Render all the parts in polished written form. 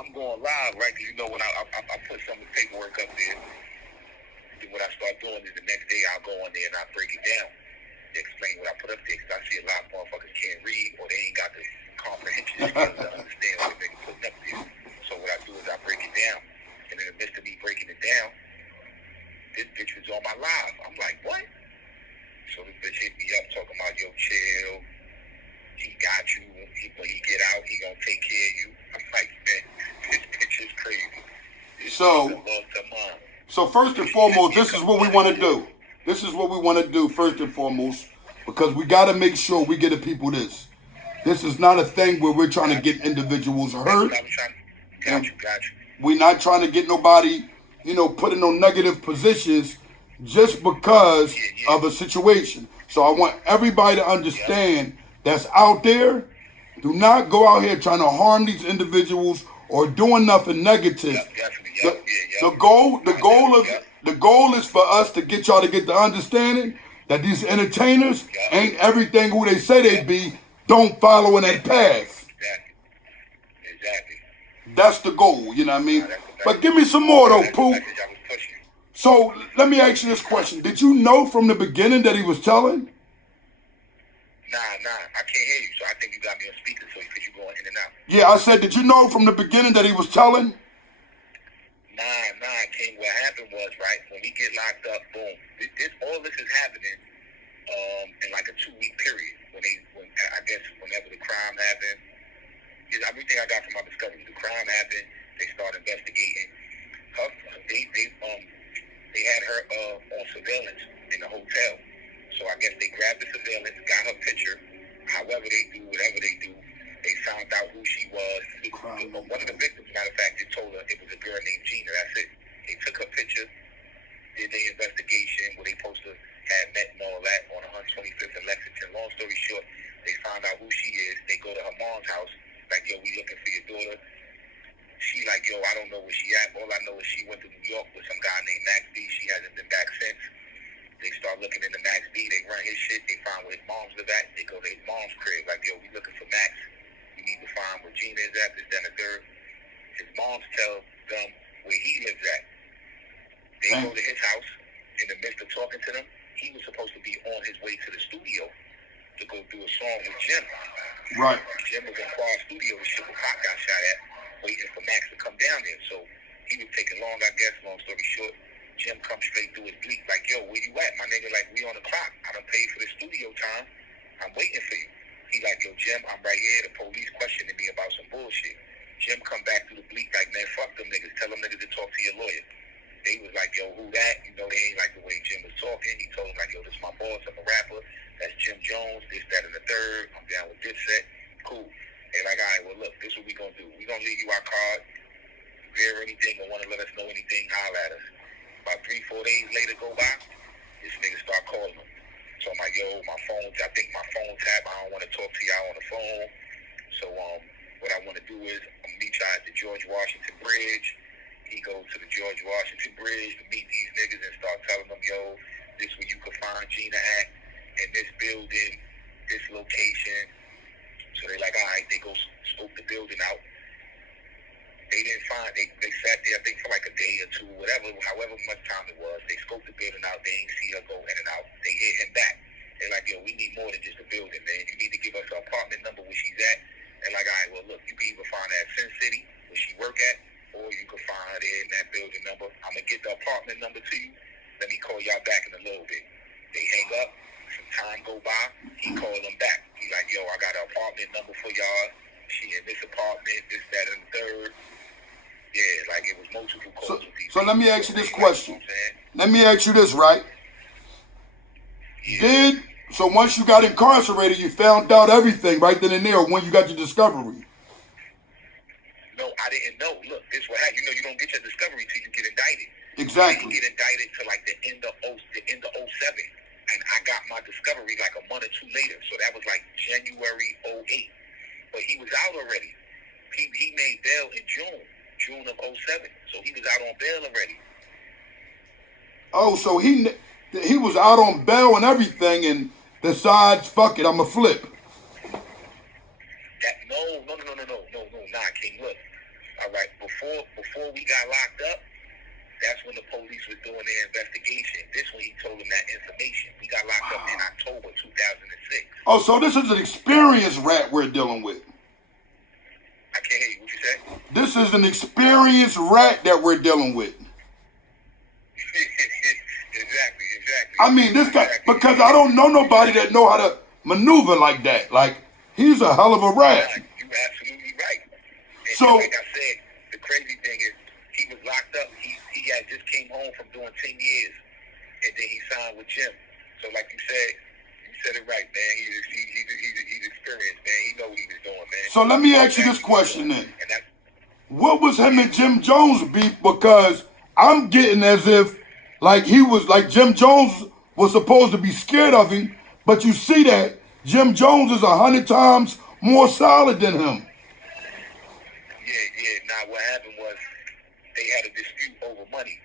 I'm going live, right? Because you know when I put some paperwork up there, then what I start doing is the next day I'll go on there and I'll break it down. Explain what I put up there, because I see a lot of motherfuckers can't read or they ain't got the comprehension skills to understand what they're putting up there. So what I do is I break it down, and in the midst of me breaking it down, this bitch was on my live. I'm like, what? So this bitch hit me up talking about, yo, chill, he got you, when he get out, he gonna take care of you. I'm like, man, this bitch is crazy. So first and foremost, this is what we want to do. This is what we want to do first and foremost, because we got to make sure we get the people this. This is not a thing where we're trying to get individuals hurt. Got you. We're not trying to get nobody, put in no negative positions just because of a situation. So I want everybody to understand that's out there. Do not go out here trying to harm these individuals or doing nothing negative. The goal is for us to get y'all to get the understanding that these entertainers ain't everything who they say they be. Don't follow in that path. Exactly. That's the goal, you know what I mean? But give me some more though, Pooh. So let me ask you this question. Did you know from the beginning that he was telling? Nah, I can't hear you, so I think you got me on speaker because you're going in and out. Yeah, I said, did you know from the beginning that he was telling? Nah, King. What happened was, right, when we get locked up, boom, all this is happening in like a 2-week period. I guess whenever the crime happened, everything I got from my discovery, the crime happened, they started investigating. They had her on surveillance in the hotel. So I guess they grabbed the surveillance, got her picture. However they do, whatever they do, they found out who she was. One of the victims, matter of fact, they told her it was a girl named Gina. That's it. They took her picture, did their investigation where they supposed to have met and all that on 125th and Lexington. Long story short, they found out who she is. They go to her mom's house, like, yo, we looking for your daughter. She like, yo, I don't know where she at. All I know is she went to New York with some guy named Max B. She hasn't been back since. They start looking into Max B. They run his shit. They find where his mom's live at. They go to his mom's crib. Like, yo, we looking for Max. We need to find where Gina is at, this, that, and the third. His moms tell them where he lives at. They go to his house. In the midst of talking to them, he was supposed to be on his way to the studio to go do a song with Jim. Right. Jim was in Quad Studio. The shit where Pop got shot at, waiting for Max to come down there. So he was taking long, I guess. Long story short, Jim comes straight through his bleak, like, yo, where you at? My nigga, like, we on the clock. I done paid for the studio time. I'm waiting for you. He like, yo, Jim, I'm right here. The police questioning me about some bullshit. Jim come back through the bleak like, man, fuck them niggas. Tell them niggas to talk to your lawyer. They was like, yo, who that? They ain't like the way Jim was talking. He told them, like, yo, this is my boss. I'm a rapper. That's Jim Jones. This, that, and the third. I'm down with Dipset. Cool. They like, all right, well, look, this is what we gonna do. We gonna leave you our card. If you hear anything or want to let us know anything, holler at us. About 3-4 days later go by, this nigga start calling him. So I'm like, yo, my phone, I think my phone tap. I don't want to talk to y'all on the phone. So what I want to do is I'm meet y'all at the George Washington Bridge. He goes to the George Washington Bridge to meet these niggas and start telling them, yo, this is where you can find Gina at, in this building, this location. So they like, all right, they go scope the building out. They didn't find, they sat there, I think, for like a day or two, however much time it was. They scoped the building out. They ain't see her go in and out. They hit him back. They're like, yo, we need more than just a building, man. You need to give us her apartment number where she's at. And like, all right, well, look, you can either find her at Sin City, where she work at, or you can find her there in that building number. I'm going to get the apartment number to you. Let me call y'all back in a little bit. They hang up. Some time go by. He called them back. He like, yo, I got an apartment number for y'all. She in this apartment, this, that, and the third. Yeah, like it was multiple calls. So let me ask you this question. Let me ask you this, right? Yeah. So once you got incarcerated, you found out everything right then and there when you got your discovery? No, I didn't know. Look, this what happened. You don't get your discovery till you get indicted. Exactly. You get indicted to like the end of 07. And I got my discovery like a month or two later. So that was like January 08. But he was out already. He made bail in June of 07. So he was out on bail already. Oh, so he was out on bail and everything and decides, fuck it, I'ma flip. No, nah, King, look. All right. before we got locked up, that's when the police was doing their investigation. This when he told them that information. We got locked up in October 2006. Oh, so this is an experienced rat we're dealing with. I can't hear you. What you say? This is an experienced rat that we're dealing with. Exactly. I mean, this guy, because I don't know nobody that know how to maneuver like that. Like, he's a hell of a rat. You're absolutely right. And So, like I said, the crazy thing is he was locked up. He had just came home from doing 10 years, and then he signed with Jim. So like you said it right, man. He's experienced, man. He know what he was doing, man. so let me ask you this question then. What was him and Jim Jones beef? Because I'm getting as if like he was like Jim Jones was supposed to be scared of him, but you see that Jim Jones is 100 times more solid than him. Yeah. Now what happened was they had a dispute over money.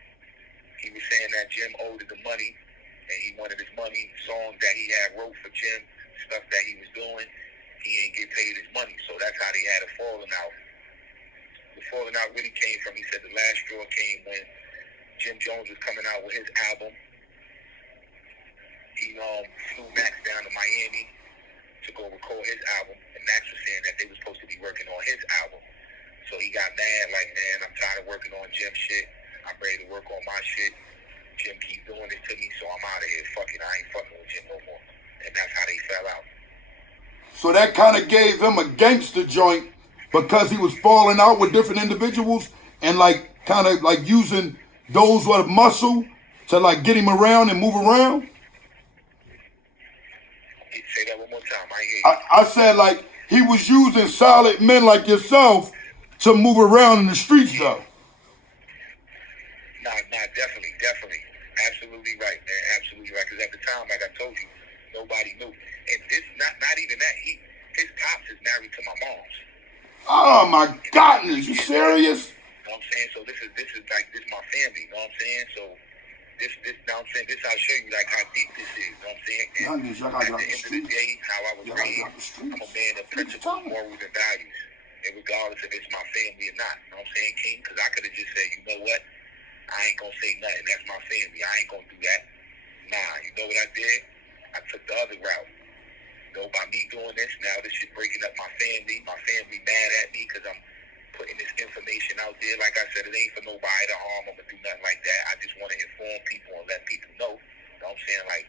He was saying that Jim owed him the money, and he wanted his money. Songs that he had wrote for Jim, stuff that he was doing, he ain't get paid his money. So that's how they had a falling out. The falling out really came from, he said the last straw came when Jim Jones was coming out with his album. He flew Max down to Miami to go record his album, and Max was saying that they were supposed to be working on his album. So he got mad, like, man, I'm tired of working on Jim shit. I'm ready to work on my shit. Jim keep doing this to me, so I'm out of here. Fuck it, I ain't fucking with Jim no more. And that's how they fell out. So that kind of gave him a gangster joint because he was falling out with different individuals and like kind of like using those with muscle to like get him around and move around. Say that one more time. I hear you. I said like he was using solid men like yourself to move around in the streets though. Nah, definitely. Absolutely right, man. Absolutely right. Because at the time, like I told you, nobody knew. And this, not even that. His pops is married to my mom's. Oh my goodness, you serious? You know what I'm saying? So this is like, this my family. You know what I'm saying? So this, you know what I'm saying? This I'll show you like how deep this is. You know what I'm saying? And at the end of the day, how I was raised, I'm a man of principles, morals, and values. And regardless if it's my family or not. You know what I'm saying, King? Because I could have just said, you know what? I ain't gonna say nothing. That's my family. I ain't gonna do that. Nah, you know what I did? I took the other route. You know, by me doing this, now this shit breaking up my family. My family mad at me because I'm putting this information out there. Like I said, it ain't for nobody to harm them or do nothing like that. I just want to inform people and let people know. You know what I'm saying? Like,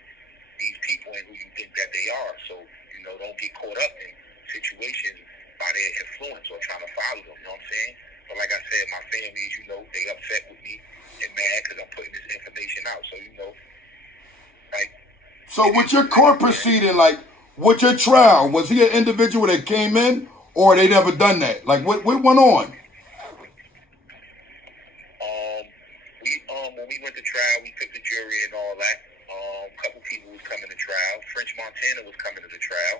these people ain't who you think that they are. So, you know, don't get caught up in situations by their influence or trying to follow them. You know what I'm saying? But like I said, my family, you know, they upset with me and mad because I'm putting this information out. So, you know, like. So with your court proceeding, like with your trial, was he an individual that came in or they never done that? Like what went on? When we went to trial, we took the jury and all that. A couple people was coming to trial. French Montana was coming to the trial.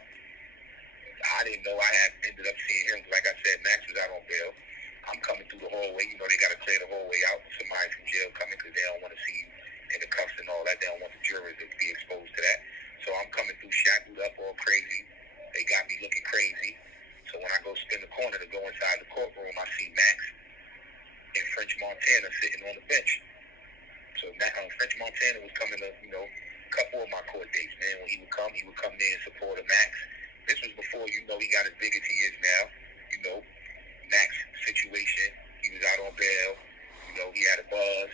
I didn't know. I had ended up seeing him. Like I said, Max was out on bail. I'm coming through the hallway. You know, they got to clear the hallway out. Somebody from jail coming because they don't want to see you in the cuffs and all that. They don't want the jurors to be exposed to that. So I'm coming through shackled up all crazy. They got me looking crazy. So when I go spin the corner to go inside the courtroom, I see Max and French Montana sitting on the bench. So French Montana was coming to, you know, a couple of my court dates, man. When he would come there in support of Max. This was before, you know, he got as big as he is now. You know, Max situation, he was out on bail. You know, he had a buzz.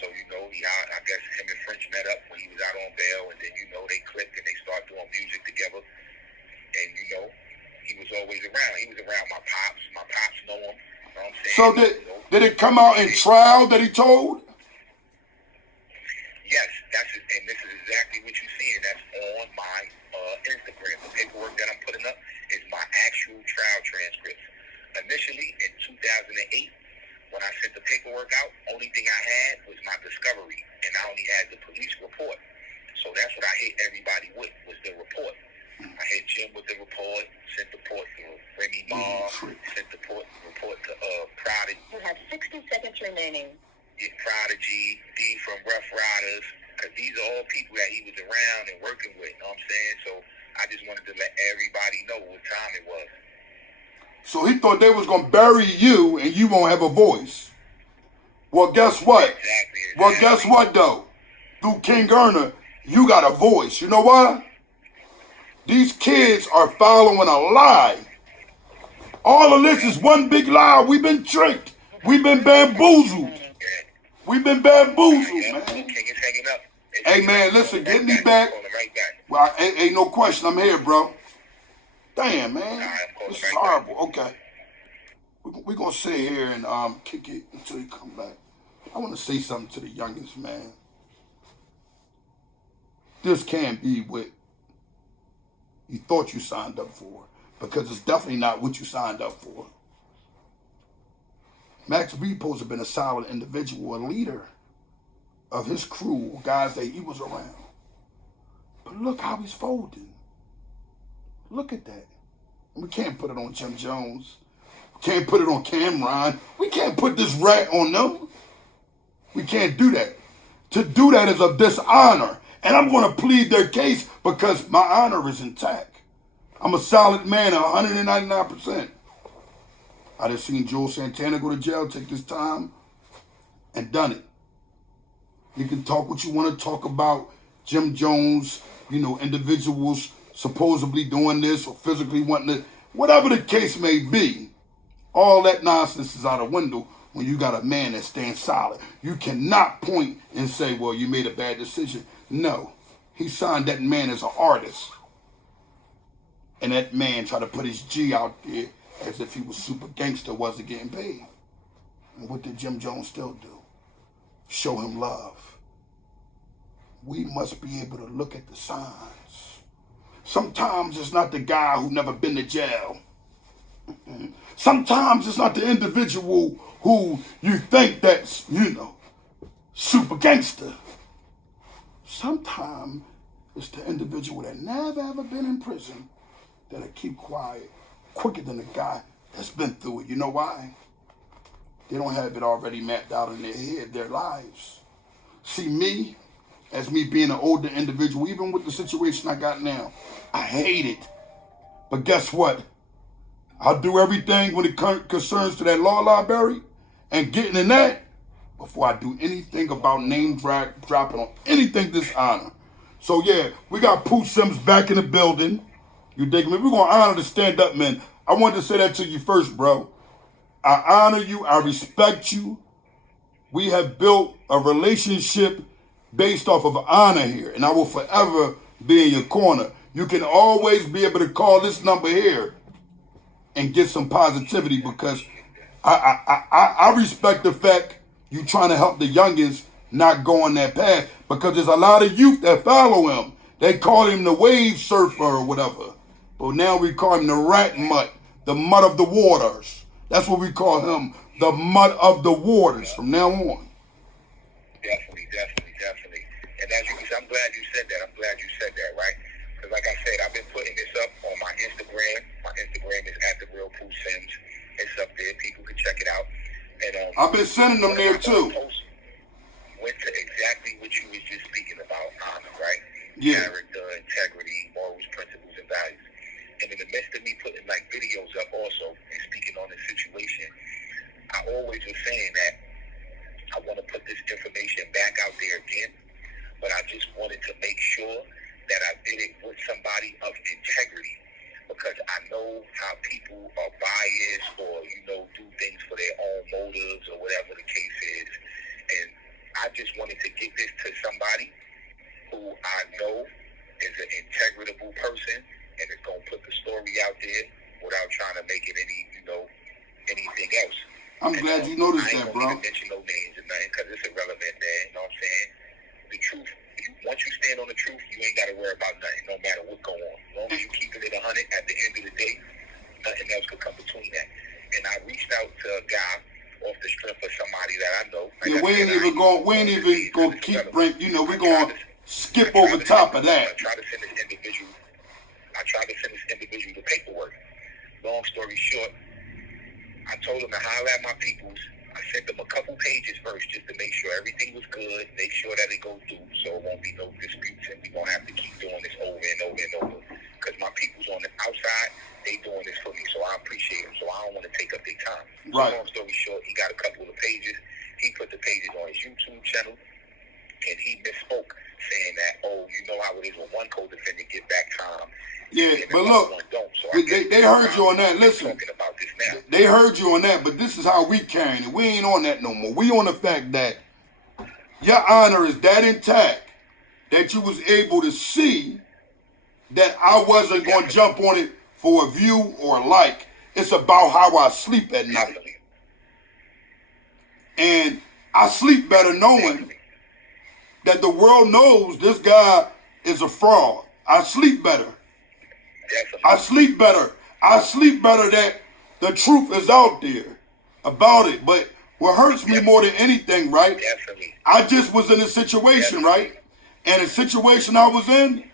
So, you know, I guess him and French met up when he was out on bail. And then, you know, they clicked and they started doing music together. And, you know, he was always around. He was around my pops. My pops know him. You know what I'm saying? So did it come out in trial that he told? Yes, and this is exactly what you're seeing. That's on my Instagram. The paperwork that I'm putting up is my actual trial transcripts. Initially, in 2008, when I sent the paperwork out, only thing I had was my discovery, and I only had the police report. So that's what I hit everybody with, was the report. I hit Jim with the report, sent the report to Remy Ma, sent the report to Prodigy. You have 60 seconds remaining. Prodigy, D from Rough Riders, because these are all people that he was around and working with, you know what I'm saying? So I just wanted to let everybody know what time it was. So he thought they was going to bury you and you won't have a voice. Well, guess what? Exactly. Well, guess what, though? Through King Erna, you got a voice. You know why? These kids are following a lie. All of this is one big lie. We've been tricked. We've been bamboozled. We've been bamboozled, man. King is hanging up. Hey, man, listen, get me back. Well, ain't no question. I'm here, bro. Damn, man. This is horrible. Okay. We're going to sit here and kick it until you come back. I want to say something to the youngest, man. This can't be what you thought you signed up for, because it's definitely not what you signed up for. Max B supposed to have been a solid individual, a leader of his crew, guys that he was around. But look how he's folding. Look at that. We can't put it on Jim Jones. We can't put it on Cameron. We can't put this rat on them. We can't do that. To do that is a dishonor. And I'm going to plead their case because my honor is intact. I'm a solid man, 199%. I just seen Joel Santana go to jail, take this time, and done it. You can talk what you want to talk about Jim Jones, individuals supposedly doing this or physically wanting it. Whatever the case may be, all that nonsense is out the window when you got a man that stands solid. You cannot point and say, well, you made a bad decision. No. He signed that man as an artist. And that man tried to put his G out there as if he was super gangster, wasn't getting paid. And what did Jim Jones still do? Show him love. We must be able to look at the signs. Sometimes it's not the guy who never been to jail. Sometimes it's not the individual who you think that's, super gangster. Sometimes it's the individual that never ever been in prison that'll keep quiet quicker than the guy that's been through it. You know why? They don't have it already mapped out in their head, their lives. See, me, as me being an older individual, even with the situation I got now, I hate it. But guess what? I'll do everything when it concerns to that law library and getting in that before I do anything about name dropping on anything dishonor. So yeah, we got Pooh Sims back in the building. You dig me? We're going to honor the stand-up men. I wanted to say that to you first, bro. I honor you. I respect you. We have built a relationship based off of honor here, and I will forever be in your corner. You can always be able to call this number here and get some positivity because I respect the fact you trying to help the youngins not go on that path because there's a lot of youth that follow him. They call him the wave surfer or whatever. But now we call him the rat mutt, the mud of the waters. That's what we call him, the mud of the waters from now on. Definitely. And as you can, I'm glad you said that. Right? Because like I said, I've been putting this up on my Instagram. My Instagram is @TheRealPoohSims. It's up there. People can check it out. And I've been sending them there too. Went to exactly what you was just speaking about, honor, right? Yeah. Character, integrity, morals, principles, and values. And in the midst of me putting like videos up also and speaking on this situation, I always was saying that I want to put this information back out there again, but I just wanted to make sure that I did it with somebody of integrity because I know how people are biased or, do things for their own motives or whatever the case is. And I just wanted to get this to somebody who I know is an integritable person and is going to put the story out there without trying to make it anything else. I'm glad you noticed that, bro. I ain't going to mention no names or nothing because it's irrelevant there, you know what I'm saying? The truth, once you stand on the truth, you ain't got to worry about nothing, no matter what go on. As long as you keep it at 100, at the end of the day, nothing else could come between that. And I reached out to a guy off the strength of somebody that I know. Yeah, we ain't even going to keep bringing, we're going to skip over top of that. I tried to send this individual the paperwork. Long story short, I told him to holler at my peoples. I sent them a couple pages first just to make sure everything was good, make sure that it goes through so it won't be no disputes and we won't have to keep doing this over and over and over. Because my peoples on the outside, they doing this for me, so I appreciate them. So I don't want to take up their time. So Right. long story short, he got a couple of pages. He put the pages on his YouTube channel, and he misspoke, saying that, oh, you know how it is when one co-defendant get back time. Yeah, and but the look, other one don't. So I guess they heard you on that. Listen, talking about this now. they heard you on that, but this is how we carrying it. We ain't on that no more. We on the fact that your honor is that intact that you was able to see that I wasn't going to jump on it for a view or a like. It's about how I sleep at night. Definitely. And I sleep better knowing that the world knows this guy is a fraud. I sleep better. Definitely. I sleep better. I sleep better that the truth is out there about it. But what hurts me more than anything, right? Definitely. I just was in a situation, right? And the situation I was in,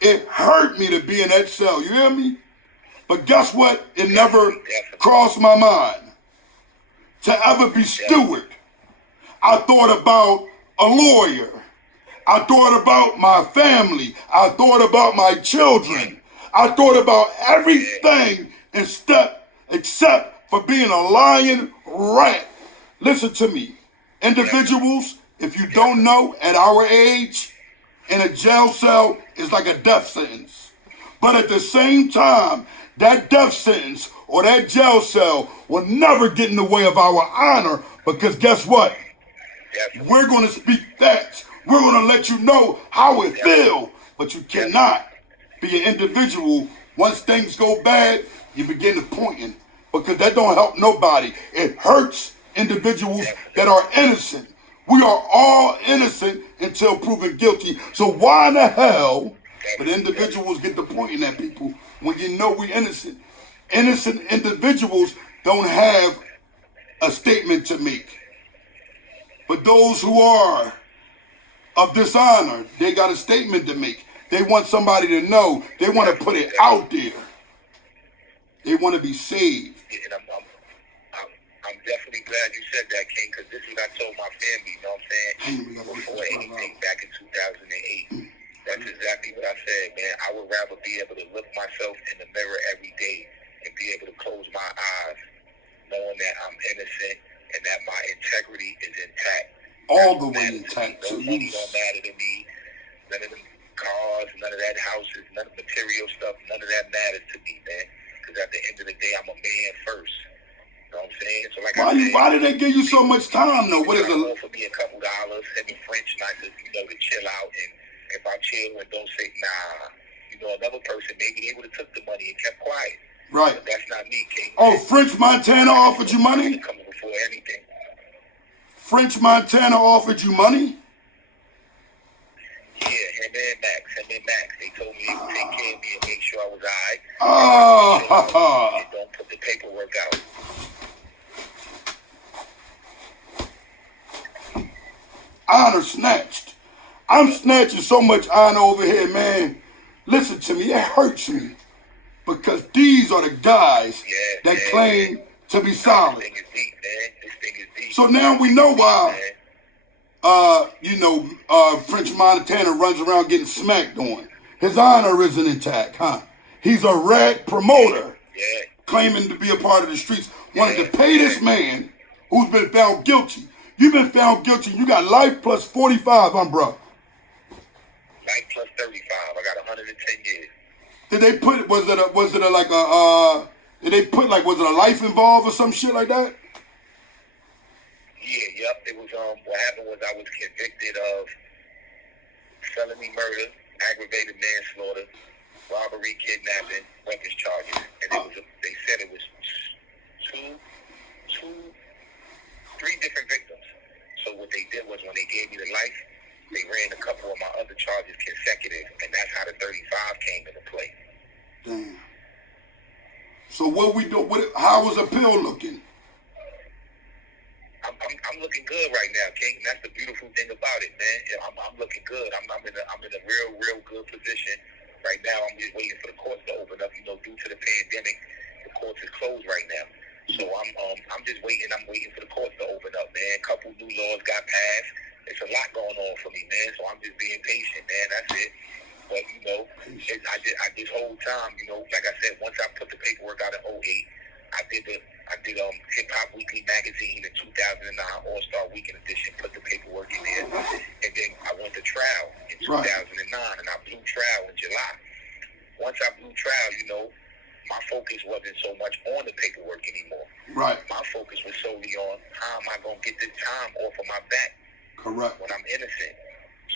it hurt me to be in that cell. You hear me? But guess what? It never crossed my mind to ever be steward. I thought about a lawyer. I thought about my family. I thought about my children. I thought about everything except for being a lying rat. Listen to me. Individuals, if you don't know, at our age, in a jail cell is like a death sentence. But at the same time, that death sentence or that jail cell will never get in the way of our honor, because guess what? We're going to speak facts. We're going to let you know how it feels. But you cannot be an individual. Once things go bad, you begin to pointing, because that don't help nobody. It hurts individuals that are innocent. We are all innocent until proven guilty. So why in the hell would individuals get to pointing at people when you know we innocent? Innocent individuals don't have a statement to make. But those who are of dishonor, they got a statement to make. They want somebody to know. They want to put it out there. They want to be saved. And I'm definitely glad you said that, King, because this is what I told my family, you know what I'm saying? Before anything, back in 2008. That's exactly what I said, man. I would rather be able to look myself in the mirror every day and be able to close my eyes knowing that I'm innocent and that my integrity is intact. All the way intact. No money don't matter to me. None of them cars, none of that houses, none of the material stuff, none of that matters to me, man. Because at the end of the day, I'm a man first. You know what I'm saying? So like Why did they give you so much time though? What is it? For me, $2 send me French, not to, to chill out. And if I chill and don't say, nah, another person, maybe they would have took the money and kept quiet. Right. But that's not me, King. Oh, French Montana offered you money? Coming before anything. French Montana offered you money? Yeah, him and Max. They told me they would take care of me and make sure I was alright. Oh, and don't put the paperwork out. honor snatched. I'm snatching so much honor over here, man. Listen to me, it hurts me. Because these are the guys that claim to be solid. This thing is deep, man. This thing is deep. So now we know why, French Montana runs around getting smacked on. His honor isn't intact, huh? He's a rag promoter claiming to be a part of the streets. Wanted to pay this man who's been found guilty. You've been found guilty. You got life plus 45, bro. Life plus 35. I got 110 years. Did they put, was it a life involved or some shit like that? Yeah, yep. It was, what happened was I was convicted of felony murder, aggravated manslaughter, robbery, kidnapping, weapons charges. And they said it was three different victims. So what they did was when they gave me the life, they ran a couple of my other charges consecutive, and that's how the 35 came into play. Damn. So what we do? How was appeal looking? I'm looking good right now, King. That's the beautiful thing about it, man. I'm looking good. I'm in a real good position right now. I'm just waiting for the courts to open up. Due to the pandemic, the courts is closed right now. So I'm just waiting. I'm waiting for the courts to open up, man. A couple new laws got passed. It's a lot going on for me, man. So I'm just being patient, man. That's it. But I this whole time, like I said, once I put the paperwork out in 2008, I I did Hip Hop Weekly magazine in 2009, All-Star Weekend edition, put the paperwork in there. And then I went to trial in 2009, and I blew trial in July. Once I blew trial, you know, my focus wasn't so much on the paperwork anymore. Right. My focus was solely on how am I going to get this time off of my back. Correct. When I'm innocent.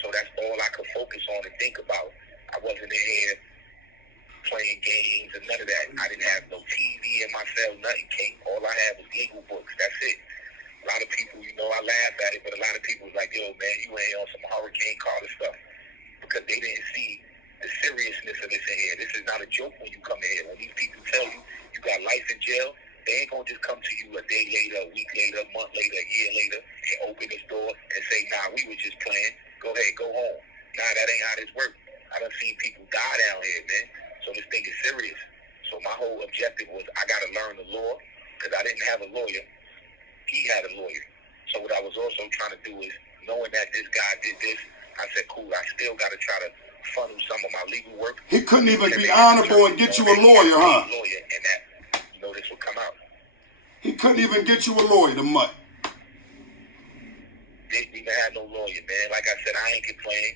So that's all I could focus on and think about. I wasn't in here playing games and none of that. I didn't have no TV in my cell, nothing, King. All I had was legal books. That's it. A lot of people, you know, I laugh at it, but a lot of people was like, yo, man, you ain't on some Hurricane Carter stuff. Because they didn't see the seriousness of this in here. This is not a joke when you come in here. When these people tell you you got life in jail, they ain't going to just come to you a day later, a week later, a month later, a year later, and open this door and say, nah, we was just playing. Go ahead, go home. Nah, that ain't how this works. I done seen people die down here, man. So this thing is serious. So my whole objective was I got to learn the law because I didn't have a lawyer. He had a lawyer. So what I was also trying to do is, knowing that this guy did this, I said, cool, I still got to try to funnel some of my legal work. He couldn't even be honorable and get you a lawyer, huh? Lawyer, and that, you know, this would come out. He couldn't even get you a lawyer, the mutt. Didn't even have no lawyer, man. Like I said, I ain't complaining.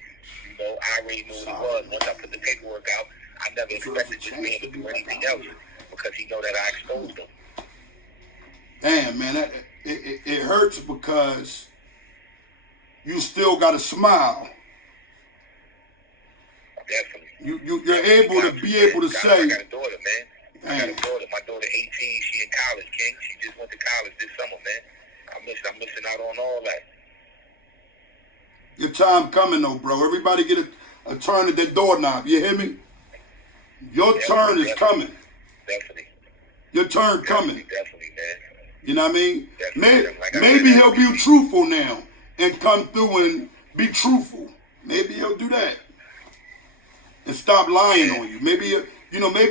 You know, I already knew what it was. Once I put the paperwork out, I never expected this man to do anything else because he know that I exposed him. Damn, man, it hurts because you still got a smile. Definitely. You're able to be able to say. I got a daughter, man. I got a daughter. My daughter 18. She in college, King. She just went to college this summer, man. I'm missing out on all that. Your time coming though, bro. Everybody get a turn at that doorknob. You hear me? Your turn is coming. Definitely. Your turn coming. Definitely, man. You know what I mean? Definitely. Maybe he'll be truthful now and come through and be truthful. Maybe he'll do that and stop lying on you. Maybe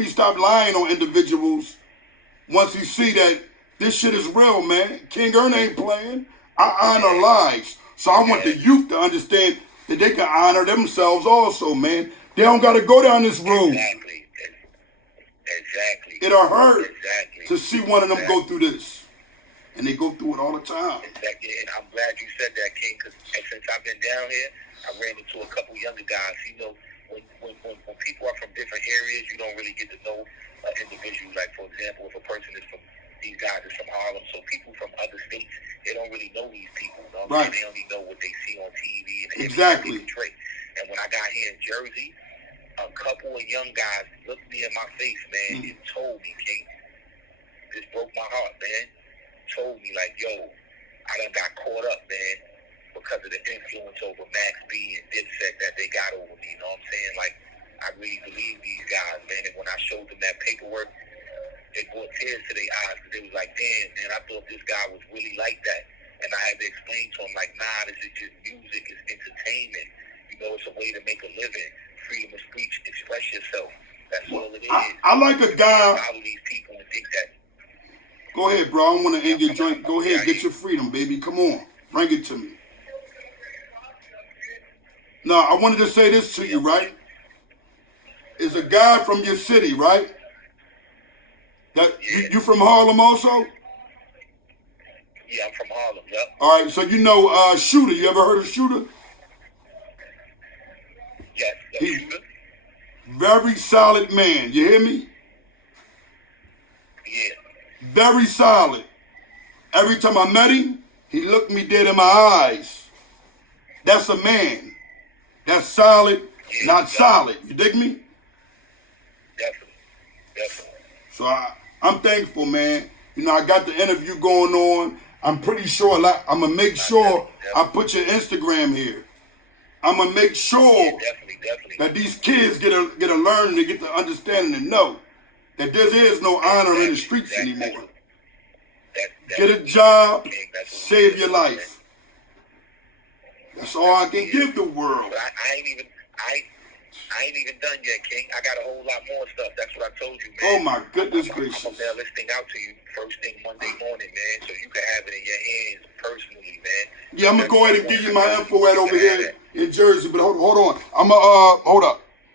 stop lying on individuals once he see that this shit is real, man. King Ern ain't playing. I honor lives. So I want the youth to understand that they can honor themselves also, man. They don't got to go down this road. Exactly. It'll hurt to see one of them go through this. And they go through it all the time. Exactly. And I'm glad you said that, King, because since I've been down here, I ran into a couple younger guys. You know, when people are from different areas, you don't really get to know individuals. Like, for example, if a person is from, these guys are from Harlem, so people from other states, they don't really know these people. You know what I'm saying? They only know what they see on TV and the images they portray. And when I got here in Jersey, a couple of young guys looked me in my face, man, and told me, King, this broke my heart, man. Told me, like, yo, I done got caught up, man, because of the influence over Max B and Dipset that they got over me, you know what I'm saying? Like, I really believe these guys, man, and when I showed them that paperwork, it brought tears to their eyes, because they was like, damn, man, I thought this guy was really like that. And I had to explain to him, like, nah, this is just music, it's entertainment. You know, it's a way to make a living. Freedom of speech, express yourself. That's all it is. I like a guy. Follow these people and think that. Go ahead, bro. I don't want to end your joint. Go ahead, get your freedom, baby. Come on. Bring it to me. No, I wanted to say this to you, right? Is a guy from your city, right? That you from Harlem also? Yeah, I'm from Harlem, yep. All right, so you know Shooter. You ever heard of Shooter? Yes, Shooter. Very solid man. You hear me? Yeah. Very solid. Every time I met him, he looked me dead in my eyes. That's a man. That's solid, not solid. You dig me? Definitely. So I'm thankful, man. You know, I got the interview going on. I'm pretty sure I'm going to make sure I put your Instagram here. I'm going to make sure definitely. that these kids get a learn, they get the understanding and know that there is no honor in the streets anymore. Get a job, save your life. That's all I can give the world. But I ain't even done yet, King. I got a whole lot more stuff. That's what I told you, man. Oh my goodness gracious. I'm gonna mail this thing out to you first thing Monday morning, man, so you can have it in your hands personally, man. Yeah, I'm gonna go ahead and give you my info at over here in Jersey, but hold on. Hold up.